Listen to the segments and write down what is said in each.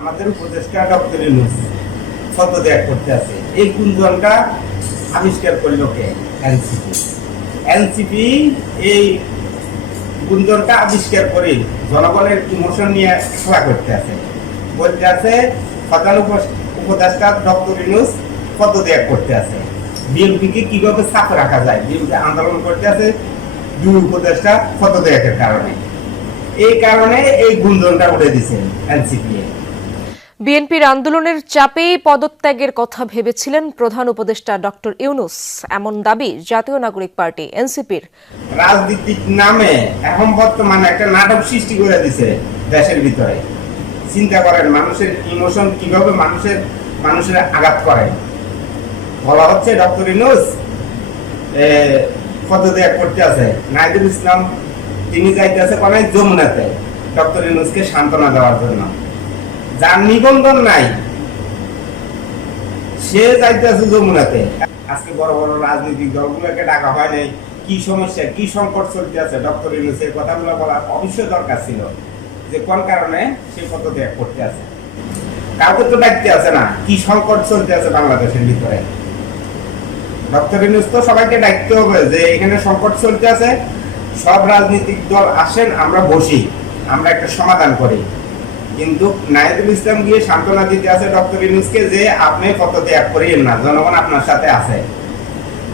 আমাদের উপদেষ্টা ডক্টর ইউনুস করতে আছে। এই গুঞ্জনটা আবিষ্কার করল কে? এনসিপি। এনসিপি এই গুঞ্জনটা আবিষ্কার করে জনগণের ইমোশন নিয়ে খেলা করতে আছে। বলতে আছে, প্রধান উপদেষ্টা ডক্টর ইউনুস পদত্যাগ করতে আছে। বিএনপিকে কীভাবে সাফ রাখা যায়? বিএনপি আন্দোলন করতে আছে, দুই উপদেষ্টা পদত্যাগের কারণে। এই কারণে এই গুঞ্জনটা উঠে দিছেন এনসিপি বিএনপির আন্দোলনের চাপেই পদত্যাগের কথা ভেবেছিলেন প্রধান উপদেষ্টা ডক্টর ইউনুস। এমন দাবি জাতীয় নাগরিক পার্টি, এনসিপির। রাজনীতিক নামে এখন বর্তমানে একটা নাটক সৃষ্টি করে দিছে দেশের ভিতরে। চিন্তা করেন, মানুষের ইমোশন কীভাবে মানুষের মানুষের আঘাত করে? বলা হচ্ছে ডক্টর ইনুস পদত্যাগ করতে আছে। নাইদুল ইসলাম, তিনি যাইতেছে কোন যমুনাতে, ডক্টর ইনুসকে সান্ত্বনা দেওয়ার জন্য। যার নিবন্ধন নাই, সে যাইতেছে যমুনাতে। আজকে বড় বড় রাজনৈতিক দলগুলোকে ডাকা হয় নাই। কি সমস্যা, কি সংকট চলতে আছে ডক্টর ইউনুসের কথাগুলো বলা অবশ্যই দরকার ছিল যে কোন কারণে সে পদত্যাগ করতে আছে। কাউকে তো ডাকতে আছে না। কি সংকট চলতে আছে বাংলাদেশের ভিতরে? ডক্টর ইউনুস তো সবাইকে ডাকতে হবে যে এখানে সংকট চলতে আছে সব রাজনৈতিক দল আসেন, আমরা বসি, আমরা একটা সমাধান করি। কিন্তু নাইদুল ইসলাম গিয়ে সান্ত্বনা দিতে আছে ডক্টর ইউনুসকে যে আপনি কত পদত্যাগ করিয়েন না, জনগণ আপনার সাথে আছে।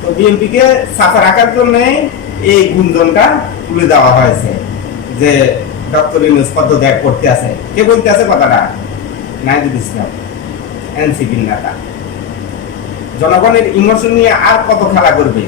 তো বিএনপিকে সাফা রাখার জন্য এই গুঞ্জনটা তুলে দেওয়া হয়েছে যে ডক্টর ইউনুস পদত্যাগ করতে আছে। কে বলতে আছে কথাটা? নাইদুল ইসলাম, এনসিপির নেতা। জনগণের ইমোশন নিয়ে আর কত খেলা করবে?